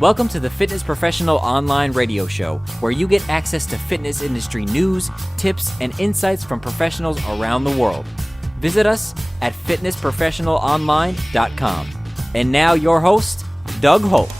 Welcome to the Fitness Professional Online Radio Show, where you get access to fitness industry news, tips, and insights from professionals around the world. Visit us at fitnessprofessionalonline.com. And now your host, Doug Holt.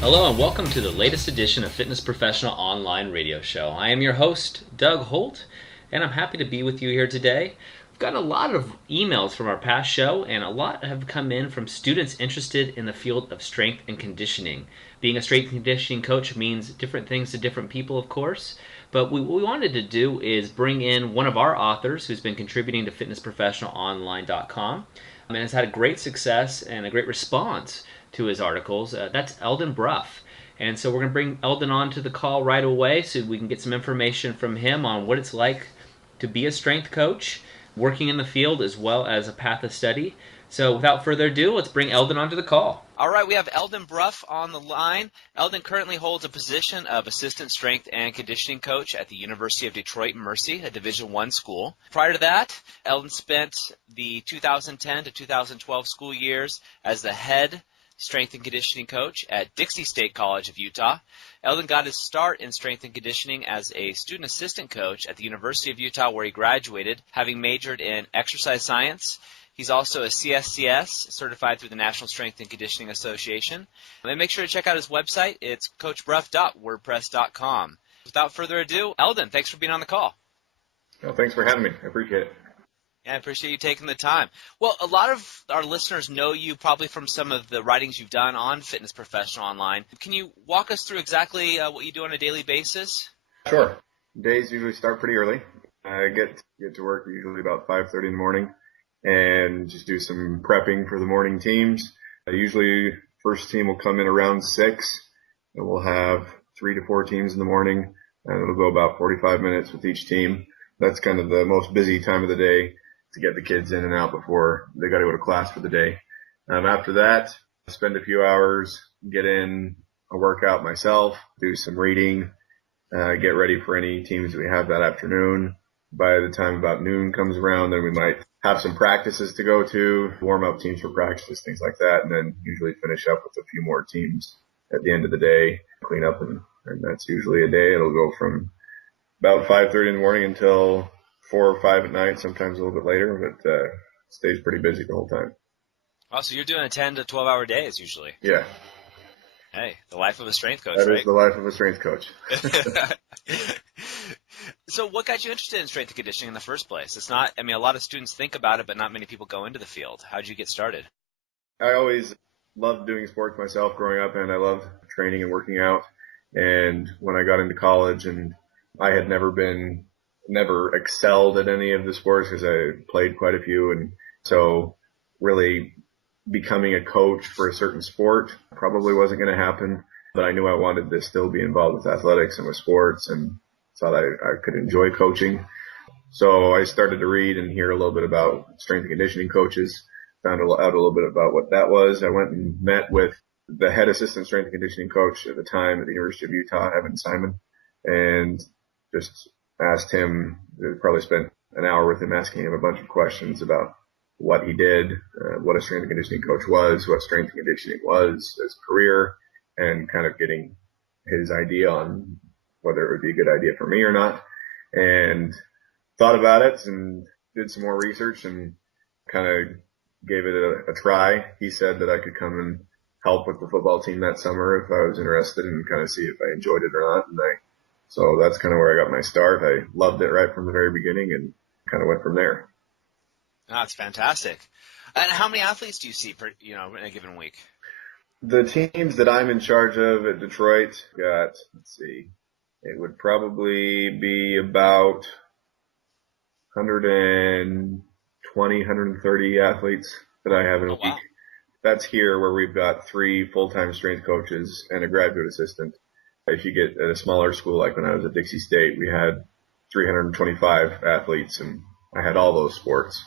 Hello and welcome to the latest edition of Fitness Professional Online Radio Show. I am your host, Doug Holt, and I'm happy to be with you here today. We've gotten a lot of emails from our past show, and a lot have come in from students interested in the field of strength and conditioning. Being a strength and conditioning coach means different things to different people, of course, but what we wanted to do is bring in one of our authors who's been contributing to fitnessprofessionalonline.com and has had a great success and a great response to his articles. That's Eldon Brough. And so we're going to bring Eldon on to the call right away so we can get some information from him on what it's like to be a strength coach, working in the field as well as a path of study. So without further ado, let's bring Eldon onto the call. All right, we have Eldon Brough on the line. Eldon currently holds a position of Assistant Strength and Conditioning Coach at the University of Detroit Mercy, a Division I school. Prior to that, Eldon spent the 2010 to 2012 school years as the head strength and conditioning coach at Dixie State College of Utah. Eldon got his start in strength and conditioning as a student assistant coach at the University of Utah, where he graduated, having majored in exercise science. He's also a CSCS, certified through the National Strength and Conditioning Association. And make sure to check out his website. It's coachbrough.wordpress.com. Without further ado, Eldon, thanks for being on the call. Well, thanks for having me. I appreciate it. Yeah, I appreciate you taking the time. Well, a lot of our listeners know you probably from some of the writings you've done on Fitness Professional Online. Can you walk us through exactly what you do on a daily basis? Sure. Days usually start pretty early. I get to work usually about 5:30 in the morning and just do some prepping for the morning teams. Usually first team will come in around 6, and we'll have 3 to 4 teams in the morning, and it'll go about 45 minutes with each team. That's kind of the most busy time of the day to get the kids in and out before they got to go to class for the day. After that, I spend a few hours, get in a workout myself, do some reading, get ready for any teams we have that afternoon. By the time about noon comes around, then we might have some practices to go to, warm up teams for practices, things like that, and then usually finish up with a few more teams at the end of the day, clean up, and that's usually a day. It'll go from about 5:30 in the morning until 4 or 5 at night, sometimes a little bit later, but stays pretty busy the whole time. Oh, so you're doing a 10 to 12-hour days usually. Yeah. Hey, the life of a strength coach, That right? is the life of a strength coach. So what got you interested in strength and conditioning in the first place? It's not, a lot of students think about it, but not many people go into the field. How did you get started? I always loved doing sports myself growing up, and I loved training and working out. And when I got into college, and I had never excelled at any of the sports because I played quite a few. And so really becoming a coach for a certain sport probably wasn't going to happen, but I knew I wanted to still be involved with athletics and with sports, and thought I could enjoy coaching. So I started to read and hear a little bit about strength and conditioning coaches, found out a little bit about what that was. I went and met with the head assistant strength and conditioning coach at the time at the University of Utah, Evan Simon, and just asked him, probably spent an hour with him asking him a bunch of questions about what he did, what a strength and conditioning coach was, what strength and conditioning was, his career, and kind of getting his idea on whether it would be a good idea for me or not. And thought about it and did some more research and kind of gave it a try. He said that I could come and help with the football team that summer if I was interested and kind of see if I enjoyed it or not. And so that's kind of where I got my start. I loved it right from the very beginning and kind of went from there. Oh, that's fantastic. And how many athletes do you see in a given week? The teams that I'm in charge of at Detroit got, it would probably be about 120, 130 athletes that I have in a week. Wow. That's here where we've got 3 full-time strength coaches and a graduate assistant. If you get at a smaller school, like when I was at Dixie State, we had 325 athletes, and I had all those sports.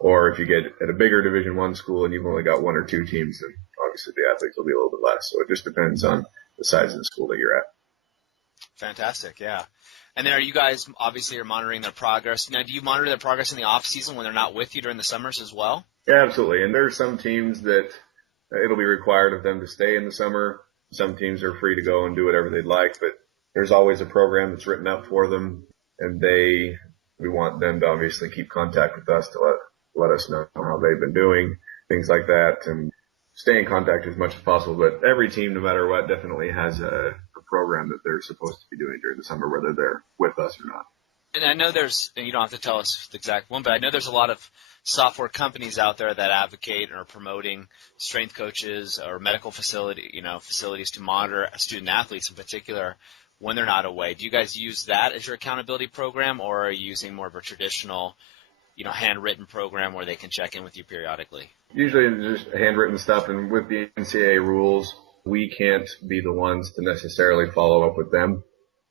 Or if you get at a bigger Division I school and you've only got 1 or 2 teams, then obviously the athletes will be a little bit less. So it just depends on the size of the school that you're at. Fantastic, yeah. And then are you guys obviously are monitoring their progress? Now, do you monitor their progress in the off season when they're not with you during the summers as well? Yeah, absolutely. And there's some teams that it'll be required of them to stay in the summer. Some teams are free to go and do whatever they'd like, but there's always a program that's written up for them, and we want them to obviously keep contact with us to let us know how they've been doing, things like that, and stay in contact as much as possible. But every team, no matter what, definitely has a program that they're supposed to be doing during the summer, whether they're with us or not. And I know and you don't have to tell us the exact one, but I know there's a lot of software companies out there that advocate or are promoting strength coaches or medical facilities to monitor student athletes in particular when they're not away. Do you guys use that as your accountability program, or are you using more of a traditional, handwritten program where they can check in with you periodically? Usually it's just handwritten stuff, and with the NCAA rules, we can't be the ones to necessarily follow up with them.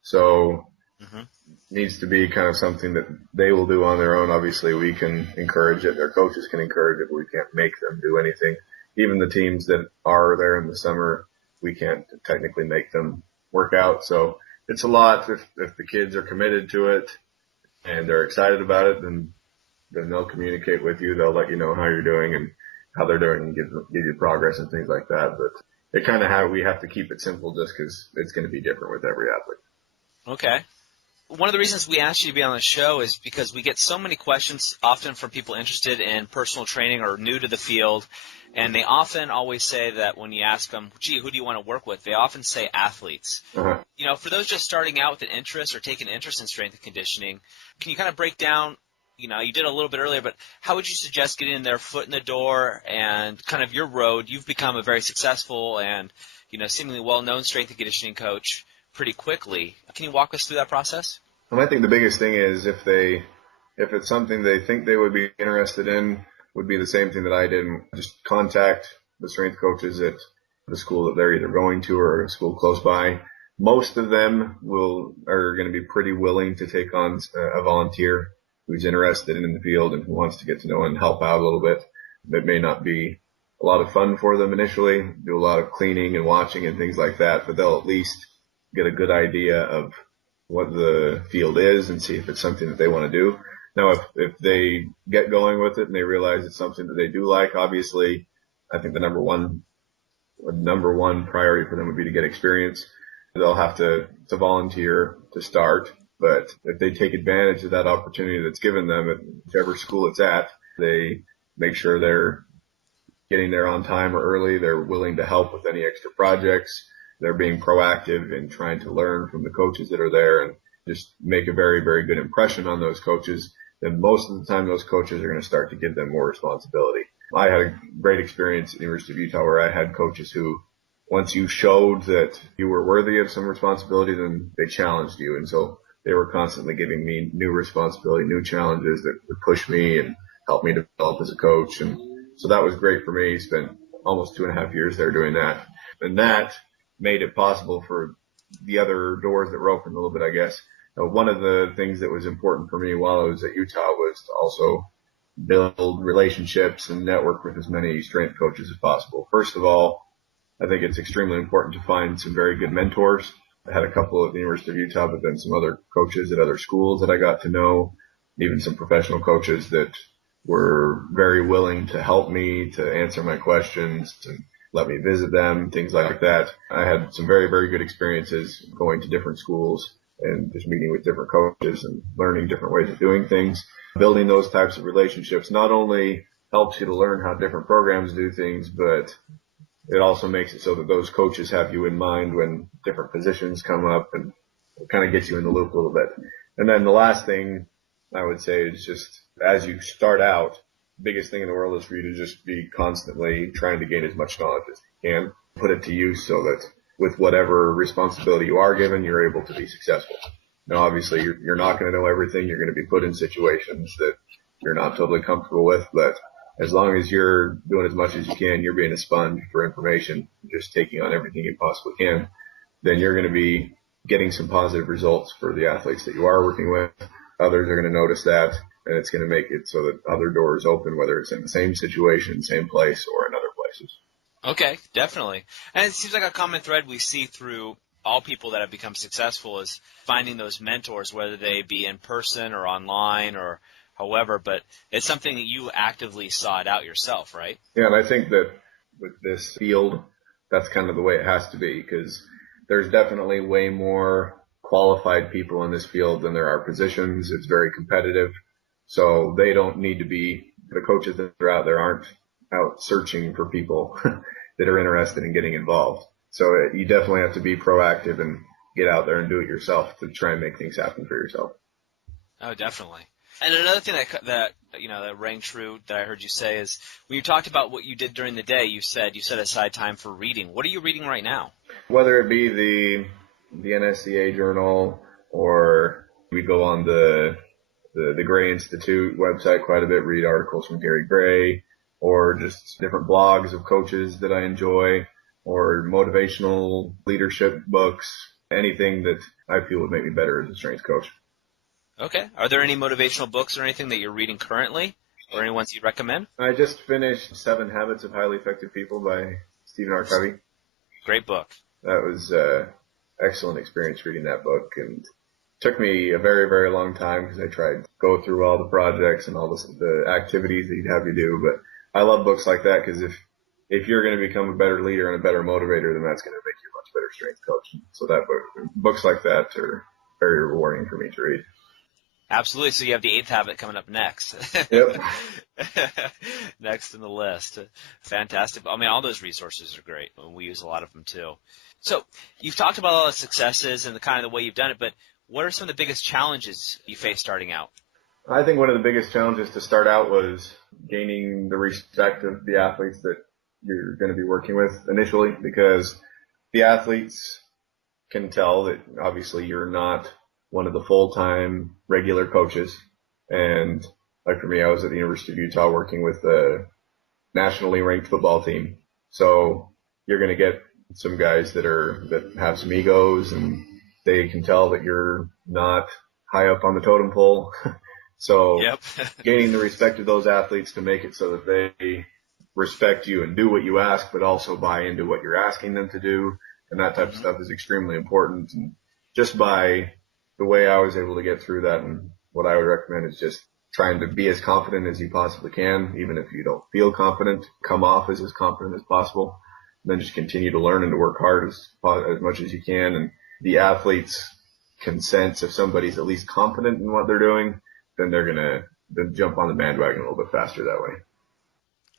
So it needs to be kind of something that they will do on their own. Obviously, we can encourage it. Their coaches can encourage it, but we can't make them do anything. Even the teams that are there in the summer, we can't technically make them work out. So it's a lot. If the kids are committed to it and they're excited about it, then they'll communicate with you. They'll let you know how you're doing and how they're doing and give you progress and things like that. But it kind of we have to keep it simple just because it's going to be different with every athlete. Okay. One of the reasons we asked you to be on the show is because we get so many questions often from people interested in personal training or new to the field, and they often always say that when you ask them, gee, who do you want to work with, they often say athletes. For those just starting out with an interest or taking an interest in strength and conditioning, can you kind of break down, you did a little bit earlier, but how would you suggest getting their foot in the door and kind of your road? You've become a very successful and, seemingly well-known strength and conditioning coach pretty quickly. Can you walk us through that process? I think the biggest thing is if it's something they think they would be interested in, would be the same thing that I did. Just contact the strength coaches at the school that they're either going to or a school close by. Most of them are going to be pretty willing to take on a volunteer who's interested in the field and who wants to get to know and help out a little bit. It may not be a lot of fun for them initially, do a lot of cleaning and watching and things like that, but they'll at least get a good idea of what the field is and see if it's something that they want to do. Now, if they get going with it and they realize it's something that they do like, obviously, I think the number one priority for them would be to get experience. They'll have to volunteer to start, but if they take advantage of that opportunity that's given them at whichever school it's at, they make sure they're getting there on time or early. They're willing to help with any extra projects. They're being proactive in trying to learn from the coaches that are there and just make a very, very good impression on those coaches. Then most of the time those coaches are going to start to give them more responsibility. I had a great experience at the University of Utah where I had coaches who, once you showed that you were worthy of some responsibility, then they challenged you. And so they were constantly giving me new responsibility, new challenges that would push me and help me develop as a coach. And so that was great for me. Spent almost 2.5 years there doing that. And that made it possible for the other doors that were open a little bit, I guess. One of the things that was important for me while I was at Utah was to also build relationships and network with as many strength coaches as possible. First of all, I think it's extremely important to find some very good mentors. I had a couple at the University of Utah, but then some other coaches at other schools that I got to know, even some professional coaches that were very willing to help me, to answer my questions, to let me visit them, things like that. I had some very, very good experiences going to different schools and just meeting with different coaches and learning different ways of doing things. Building those types of relationships not only helps you to learn how different programs do things, but it also makes it so that those coaches have you in mind when different positions come up, and it kind of gets you in the loop a little bit. And then the last thing I would say is just as you start out, biggest thing in the world is for you to just be constantly trying to gain as much knowledge as you can, put it to use so that with whatever responsibility you are given, you're able to be successful. Now, obviously, you're not going to know everything. You're going to be put in situations that you're not totally comfortable with, but as long as you're doing as much as you can, you're being a sponge for information, just taking on everything you possibly can, then you're going to be getting some positive results for the athletes that you are working with. Others are going to notice that, and it's going to make it so that other doors open, whether it's in the same situation, same place, or in other places. Okay, definitely. And it seems like a common thread we see through all people that have become successful is finding those mentors, whether they be in person or online or however, but it's something that you actively sought out yourself, right? Yeah, and I think that with this field, that's kind of the way it has to be, because there's definitely way more qualified people in this field than there are positions. It's very competitive. So they don't need to be, the coaches that are out there aren't out searching for people that are interested in getting involved. So you definitely have to be proactive and get out there and do it yourself to try and make things happen for yourself. Oh, definitely. And another thing that rang true that I heard you say is when you talked about what you did during the day, you said you set aside time for reading. What are you reading right now? Whether it be the NSCA journal, or we go on the Gray Institute website quite a bit, read articles from Gary Gray, or just different blogs of coaches that I enjoy, or motivational leadership books, anything that I feel would make me better as a strength coach. Okay. Are there any motivational books or anything that you're reading currently, or any ones you'd recommend? I just finished 7 Habits of Highly Effective People by Stephen R. Covey. Great book. That was excellent experience reading that book, and took me a very, very long time because I tried to go through all the projects and all the activities that you'd have you do. But I love books like that, because if you're going to become a better leader and a better motivator, then that's going to make you a much better strength coach. So that books like that are very rewarding for me to read. Absolutely. So you have the 8th habit coming up next. Yep. Next in the list. Fantastic. I mean, all those resources are great. We use a lot of them too. So you've talked about all the successes and the kind of the way you've done it, but what are some of the biggest challenges you face starting out? I think one of the biggest challenges to start out was gaining the respect of the athletes that you're going to be working with initially, because the athletes can tell that obviously you're not one of the full-time regular coaches. And like for me, I was at the University of Utah working with the nationally ranked football team. So you're going to get some guys that have some egos, and they can tell that you're not high up on the totem pole. So Yep. gaining the respect of those athletes to make it so that they respect you and do what you ask, but also buy into what you're asking them to do. And that type of stuff is extremely important. And just by the way I was able to get through that, and what I would recommend is just trying to be as confident as you possibly can, even if you don't feel confident, come off as confident as possible, and then just continue to learn and to work hard as much as you can. And the athletes can sense if somebody's at least confident in what they're doing, then they're going to jump on the bandwagon a little bit faster that way.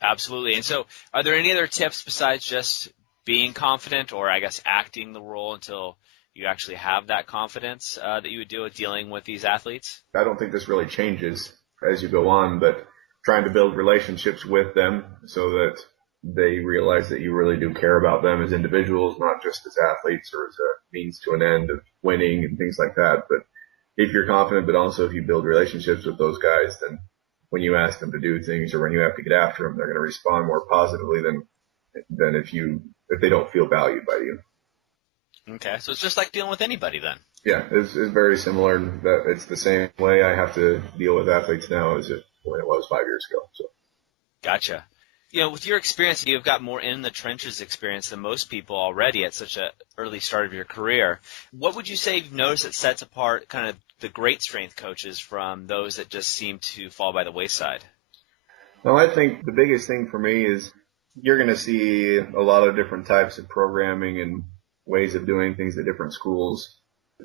Absolutely. And so are there any other tips besides just being confident, or I guess acting the role until you actually have that confidence that you would do with dealing with these athletes? I don't think this really changes as you go on, but trying to build relationships with them so that they realize that you really do care about them as individuals, not just as athletes or as a means to an end of winning and things like that. But if you're confident, but also if you build relationships with those guys, then when you ask them to do things or when you have to get after them, they're going to respond more positively than if they don't feel valued by you. Okay, so it's just like dealing with anybody then. Yeah, it's very similar. That it's the same way I have to deal with athletes now as when it was 5 years ago. So. Gotcha. You know, with your experience, you've got more in the trenches experience than most people already at such an early start of your career. What would you say you've noticed that sets apart kind of the great strength coaches from those that just seem to fall by the wayside? Well, I think the biggest thing for me is you're going to see a lot of different types of programming and ways of doing things that different schools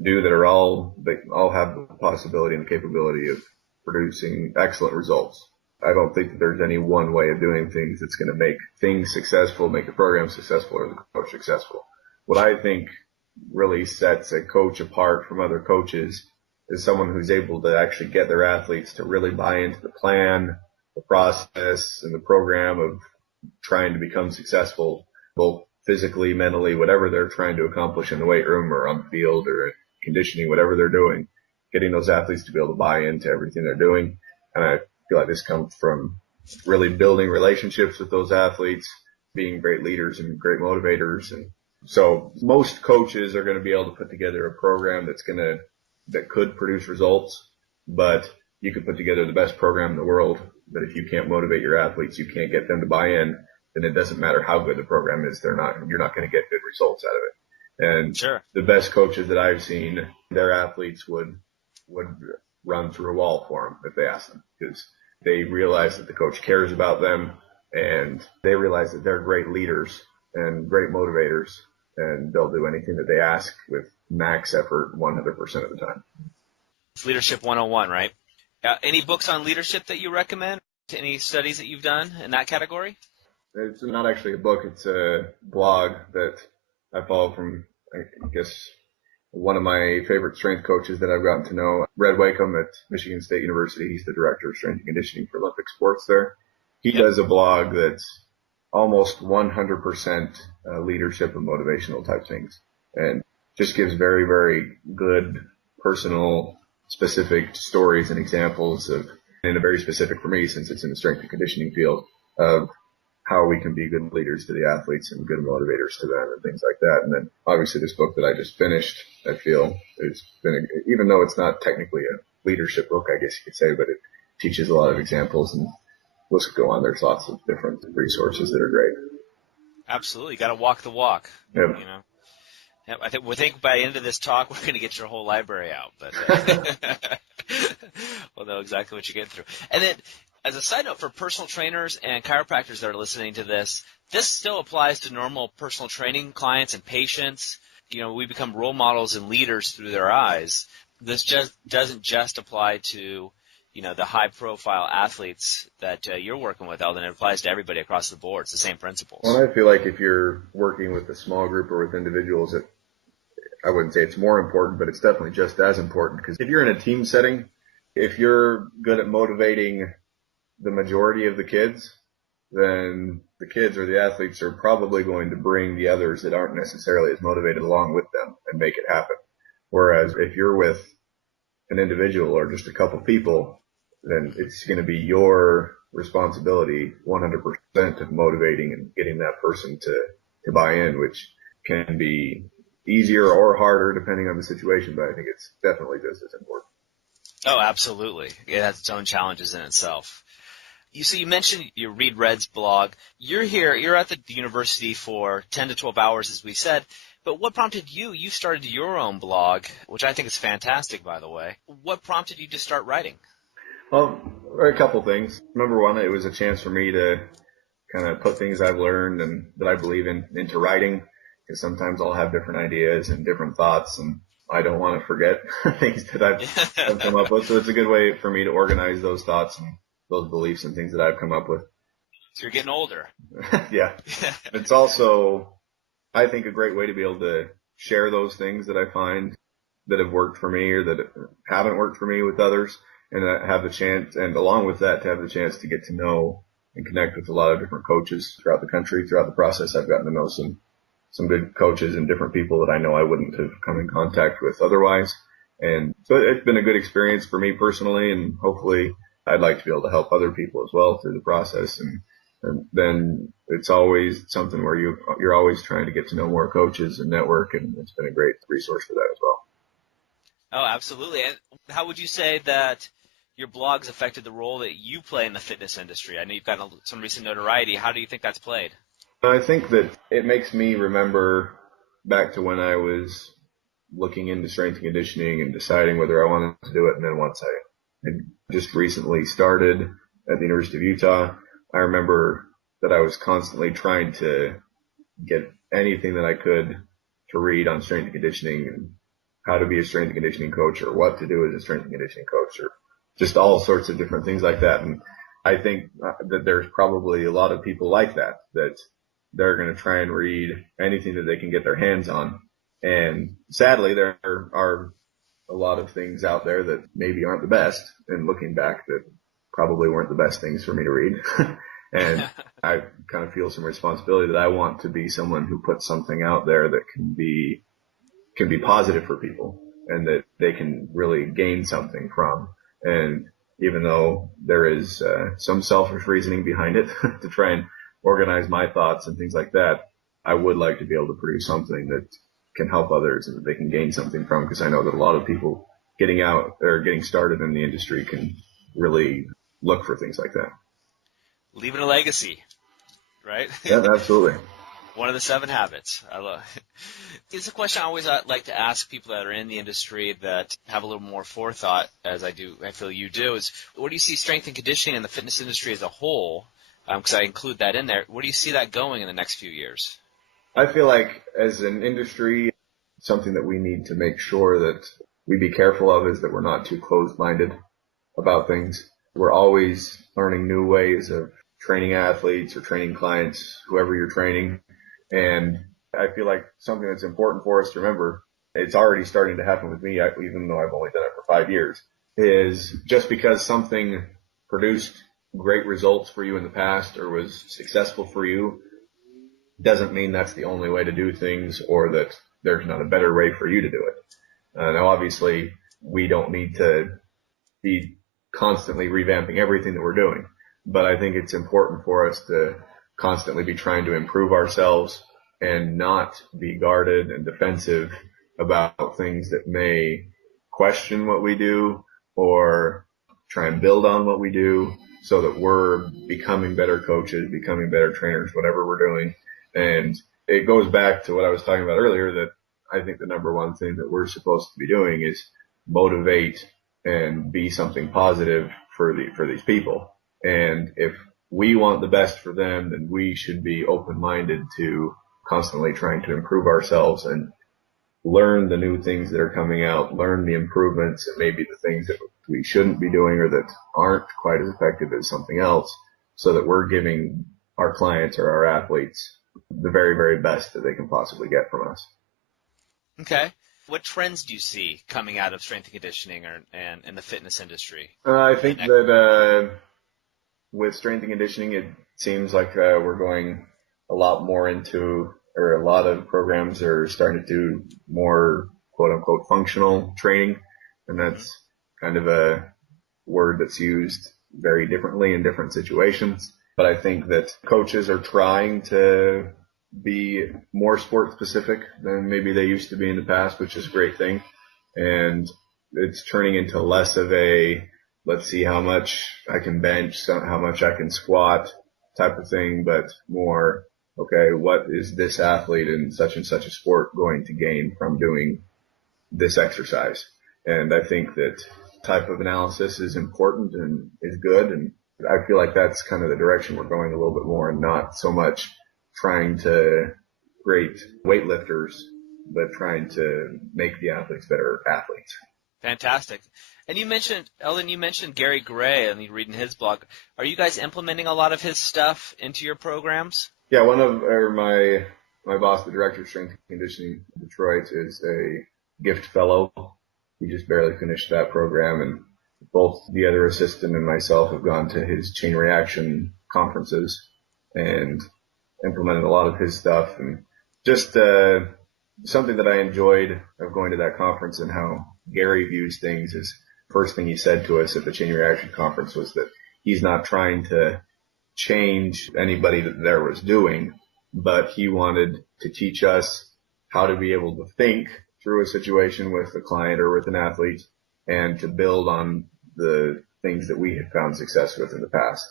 do that all have the possibility and the capability of producing excellent results. I don't think that there's any one way of doing things that's going to make things successful, make a program successful, or the coach successful. What I think really sets a coach apart from other coaches is someone who's able to actually get their athletes to really buy into the plan, the process, and the program of trying to become successful, both physically, mentally, whatever they're trying to accomplish in the weight room or on the field or conditioning, whatever they're doing, getting those athletes to be able to buy into everything they're doing. And I feel like this comes from really building relationships with those athletes, being great leaders and great motivators. And so most coaches are going to be able to put together a program that could produce results, but you could put together the best program in the world. But if you can't motivate your athletes, you can't get them to buy in, then it doesn't matter how good the program is. You're not going to get good results out of it. And Sure. The best coaches that I've seen, their athletes would run through a wall for them if they asked them, because they realize that the coach cares about them. and they realize that they're great leaders and great motivators, and they'll do anything that they ask with max effort 100% of the time. It's Leadership 101, right? Any books on leadership that you recommend? Any studies that you've done in that category? It's not actually a book. It's a blog that I follow from, I guess, one of my favorite strength coaches that I've gotten to know, Red Wakeham at Michigan State University. He's the director of strength and conditioning for Olympic sports there. He does a blog that's almost 100% leadership and motivational type things, and just gives very, very good personal specific stories and examples of, and a very specific for me since it's in the strength and conditioning field, of how we can be good leaders to the athletes and good motivators to them and things like that. And then obviously this book that I just finished, I feel it's been, even though it's not technically a leadership book, I guess you could say, but it teaches a lot of examples, and let's go on. There's lots of different resources that are great. Absolutely. You got to walk the walk. Yep. You know? Yep. We think by the end of this talk, we're going to get your whole library out, but we'll know exactly what you're getting through. And then, as a side note for personal trainers and chiropractors that are listening to this still applies to normal personal training clients and patients. You know, we become role models and leaders through their eyes. This just doesn't just apply to, you know, the high-profile athletes that you're working with, Eldon. It applies to everybody across the board. It's the same principles. Well, I feel like if you're working with a small group or with individuals, I wouldn't say it's more important, but it's definitely just as important, because if you're in a team setting, if you're good at motivating the majority of the kids, then the kids or the athletes are probably going to bring the others that aren't necessarily as motivated along with them and make it happen. Whereas if you're with an individual or just a couple people, then it's going to be your responsibility 100% of motivating and getting that person to buy in, which can be easier or harder depending on the situation, but I think it's definitely just as important. Oh, absolutely. It has its own challenges in itself. You mentioned you read Red's blog. You're at the university for 10 to 12 hours, as we said, but what prompted you? You started your own blog, which I think is fantastic, by the way. What prompted you to start writing? Well, a couple things. Number one, it was a chance for me to kind of put things I've learned and that I believe in into writing, because sometimes I'll have different ideas and different thoughts, and I don't want to forget things that I've come up with. So it's a good way for me to organize those thoughts and those beliefs and things that I've come up with. So you're getting older. Yeah. It's also, I think, a great way to be able to share those things that I find that have worked for me or that haven't worked for me with others, and have the chance, and along with that, to have the chance to get to know and connect with a lot of different coaches throughout the country. Throughout the process, I've gotten to know some good coaches and different people that I know I wouldn't have come in contact with otherwise. And so it's been a good experience for me personally, and hopefully I'd like to be able to help other people as well through the process. And then it's always something where you're always trying to get to know more coaches and network, and it's been a great resource for that as well. Oh, absolutely. And how would you say that your blog's affected the role that you play in the fitness industry? I know you've gotten some recent notoriety. How do you think that's played? I think that it makes me remember back to when I was looking into strength and conditioning and deciding whether I wanted to do it. And then once I had just recently started at the University of Utah, I remember that I was constantly trying to get anything that I could to read on strength and conditioning and how to be a strength and conditioning coach, or what to do as a strength and conditioning coach, or just all sorts of different things like that. And I think that there's probably a lot of people like that they're going to try and read anything that they can get their hands on. And sadly, there are a lot of things out there that maybe aren't the best, and looking back, that probably weren't the best things for me to read. And I kind of feel some responsibility that I want to be someone who puts something out there that can be positive for people and that they can really gain something from. And even though there is some selfish reasoning behind it to try and organize my thoughts and things like that, I would like to be able to produce something that can help others and that they can gain something from, because I know that a lot of people getting out or getting started in the industry can really look for things like that. Leaving a legacy, right? Yeah, absolutely. One of the 7 habits. I love it. It's a question I always like to ask people that are in the industry that have a little more forethought, as I feel you do, is what do you see strength and conditioning in the fitness industry as a whole because I include that in there. Where do you see that going in the next few years? I feel like as an industry, something that we need to make sure that we be careful of is that we're not too closed-minded about things. We're always learning new ways of training athletes or training clients, whoever you're training. And I feel like something that's important for us to remember, it's already starting to happen with me, even though I've only done it for 5 years, is just because something produced great results for you in the past or was successful for you doesn't mean that's the only way to do things or that there's not a better way for you to do it. Now, obviously, we don't need to be constantly revamping everything that we're doing, but I think it's important for us to constantly be trying to improve ourselves and not be guarded and defensive about things that may question what we do or try and build on what we do so that we're becoming better coaches, becoming better trainers, whatever we're doing. And it goes back to what I was talking about earlier, that I think the number one thing that we're supposed to be doing is motivate and be something positive for these people. And if we want the best for them, then we should be open-minded to constantly trying to improve ourselves and learn the new things that are coming out, learn the improvements and maybe the things that we shouldn't be doing or that aren't quite as effective as something else, so that we're giving our clients or our athletes the very, very best that they can possibly get from us. Okay. What trends do you see coming out of strength and conditioning and in the fitness industry? I think that with strength and conditioning, it seems like we're going a lot more into, or a lot of programs are starting to do more quote-unquote functional training, and that's kind of a word that's used very differently in different situations. But I think that coaches are trying to be more sport specific than maybe they used to be in the past, which is a great thing. And it's turning into less of a, let's see how much I can bench, how much I can squat type of thing, but more, okay, what is this athlete in such and such a sport going to gain from doing this exercise? And I think that type of analysis is important and is good. And I feel like that's kind of the direction we're going a little bit more, and not so much trying to create weightlifters, but trying to make the athletes better athletes. Fantastic. And you mentioned, Eldon, you mentioned Gary Gray, and you reading his blog. Are you guys implementing a lot of his stuff into your programs? Yeah, my boss, the director of strength and conditioning in Detroit, is a gift fellow. He just barely finished that program, and both the other assistant and myself have gone to his chain reaction conferences and implemented a lot of his stuff. And just something that I enjoyed of going to that conference and how Gary views things is, first thing he said to us at the chain reaction conference was that he's not trying to change anybody that there was doing, but he wanted to teach us how to be able to think through a situation with a client or with an athlete and to build on the things that we had found success with in the past.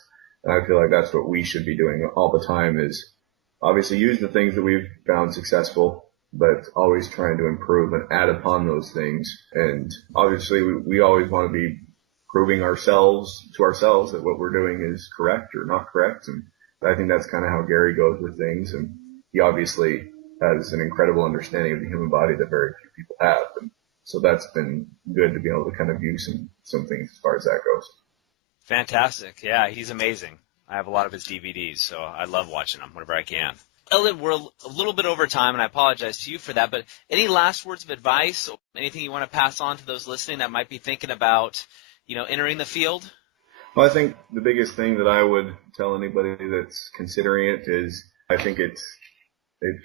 And I feel like that's what we should be doing all the time, is obviously use the things that we've found successful, but always trying to improve and add upon those things. And obviously we always want to be proving to ourselves that what we're doing is correct or not correct. And I think that's kind of how Gary goes with things. And he obviously has an incredible understanding of the human body that very few people have. And so that's been good to be able to kind of view some things as far as that goes. Fantastic. Yeah, he's amazing. I have a lot of his DVDs, so I love watching them whenever I can. Eldon, we're a little bit over time, and I apologize to you for that, but any last words of advice, or anything you want to pass on to those listening that might be thinking about, entering the field? Well, I think the biggest thing that I would tell anybody that's considering it is I think it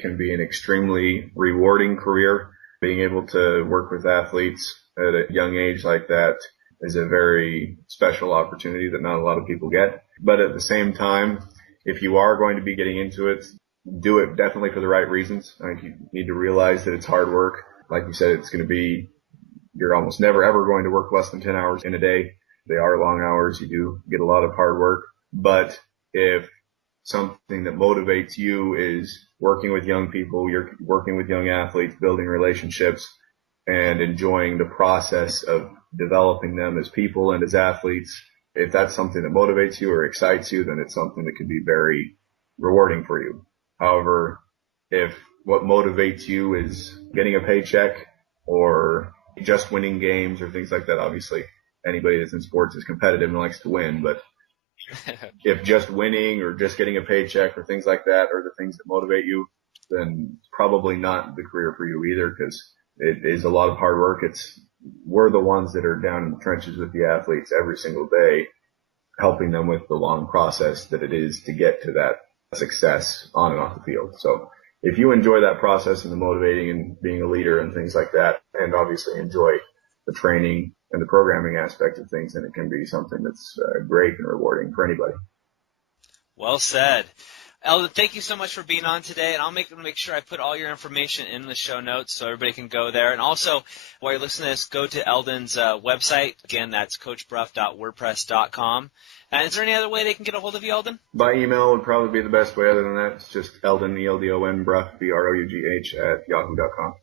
can be an extremely rewarding career. Being able to work with athletes at a young age like that is a very special opportunity that not a lot of people get. But at the same time, if you are going to be getting into it, do it definitely for the right reasons. I think you need to realize that it's hard work. Like you said, you're almost never ever going to work less than 10 hours in a day. They are long hours. You do get a lot of hard work. But if something that motivates you is working with young people, you're working with young athletes, building relationships, and enjoying the process of developing them as people and as athletes, If that's something that motivates you or excites you, then it's something that can be very rewarding for you. However, if what motivates you is getting a paycheck or just winning games or things like that, obviously anybody that's in sports is competitive and likes to win, but if just winning or just getting a paycheck or things like that are the things that motivate you, then probably not the career for you either, because it is a lot of hard work. We're the ones that are down in the trenches with the athletes every single day, helping them with the long process that it is to get to that success on and off the field. So if you enjoy that process and the motivating and being a leader and things like that, and obviously enjoy the training and the programming aspect of things, then it can be something that's great and rewarding for anybody. Well said. Eldon, thank you so much for being on today, and I'll make sure I put all your information in the show notes so everybody can go there. And also, while you're listening to this, go to Eldon's website. Again, that's coachbrough.wordpress.com. And is there any other way they can get a hold of you, Eldon? By email would probably be the best way. Other than that, it's just Eldon, Eldon Brough, Brough at yahoo.com.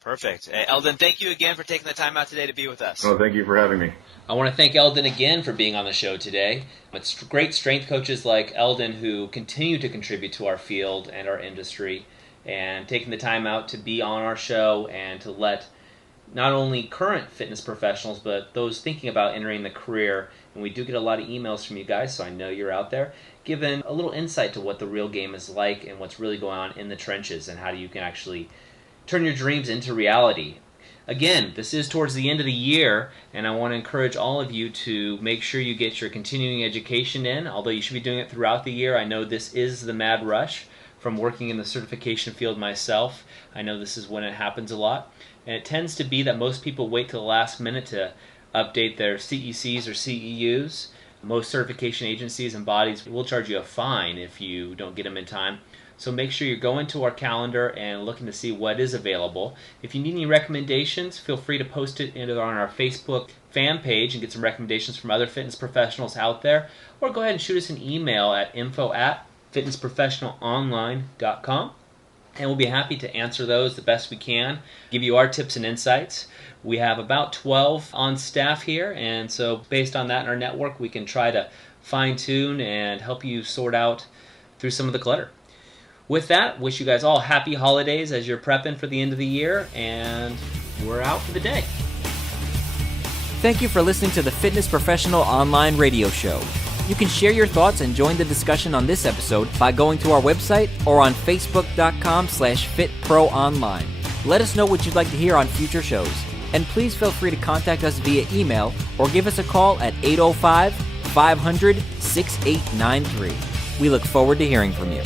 Perfect. Hey, Eldon, thank you again for taking the time out today to be with us. Oh, thank you for having me. I want to thank Eldon again for being on the show today. It's great strength coaches like Eldon who continue to contribute to our field and our industry, and taking the time out to be on our show and to let not only current fitness professionals but those thinking about entering the career, and we do get a lot of emails from you guys, so I know you're out there, giving a little insight to what the real game is like and what's really going on in the trenches and how you can actually turn your dreams into reality. Again, this is towards the end of the year, and I want to encourage all of you to make sure you get your continuing education in, although you should be doing it throughout the year. I know this is the mad rush from working in the certification field myself. I know this is when it happens a lot, and it tends to be that most people wait till the last minute to update their CECs or CEUs. Most certification agencies and bodies will charge you a fine if you don't get them in time. So make sure you're going to our calendar and looking to see what is available. If you need any recommendations, feel free to post it on our Facebook fan page and get some recommendations from other fitness professionals out there. Or go ahead and shoot us an email at info@fitnessprofessionalonline.com. And we'll be happy to answer those the best we can, give you our tips and insights. We have about 12 on staff here, and so based on that in our network, we can try to fine-tune and help you sort out through some of the clutter. With that, wish you guys all happy holidays as you're prepping for the end of the year, and we're out for the day. Thank you for listening to the Fitness Professional Online Radio Show. You can share your thoughts and join the discussion on this episode by going to our website or on facebook.com/fitproonline. Let us know what you'd like to hear on future shows. And please feel free to contact us via email or give us a call at 805-500-6893. We look forward to hearing from you.